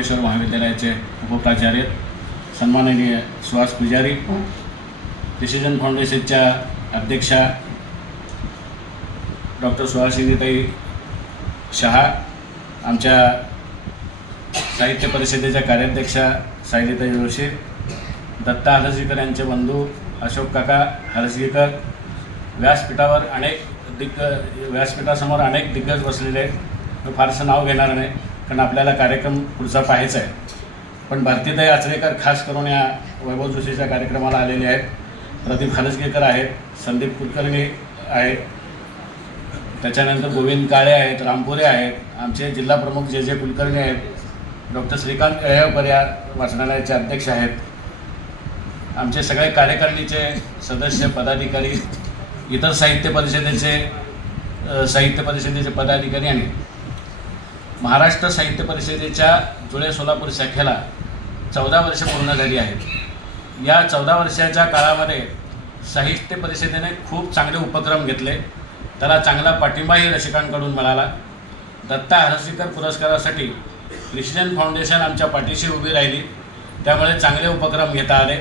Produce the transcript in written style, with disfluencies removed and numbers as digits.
महाविद्यालयाचे उपप्राचार्य सन्माननीय सुहास पुजारी, प्रिसिजन फाउंडेशनच्या अध्यक्षा डॉक्टर सुहासिनीताई शहा, आमच्या साहित्य परिषदेच्या कार्याध्यक्षा सायलीताई जोशी, दत्ता हलसगीकर यांचे बंधू अशोक काका हलसगीकर, व्यासपीठासमोर अनेक दिग्गज बसलेले आहेत। फारसं नाव घेणार नाही कारण आपल्याला कार्यक्रम पुढचा पाहायचा आहे, पण भारतीताई आचरेकर खास करून या वैभव जोशीच्या कार्यक्रमाला आलेले आहेत। प्रदीप हलसगीकर आहेत, संदीप कुलकर्णी आहेत, त्याच्यानंतर गोविंद काळे आहेत, रामपुरे आहेत, आमचे जिल्हा प्रमुख जे कुलकर्णी आहेत, डॉक्टर श्रीकांत येळेकर या वाचनालयाचे अध्यक्ष आहेत, आमचे सगळे कार्यकारिणीचे सदस्य पदाधिकारी, इतर साहित्य परिषदेचे पदाधिकारी आणि महाराष्ट्र साहित्य परिषदेच्या जुळे सोलापूर शाखेला 14 वर्ष पूर्ण झाली आहेत। या 14 वर्षाच्या काळामध्ये साहित्य परिषदेने खूप चांगले उपक्रम घेतले, त्याला चांगला पाठिंबाही रसिकांकडून मिळाला। दत्ता हलसगीकर पुरस्कारासाठी प्रिसिजन फाउंडेशन आमच्या पाठीशी उभी राहिली, त्यामुळे चांगले उपक्रम घेता आले।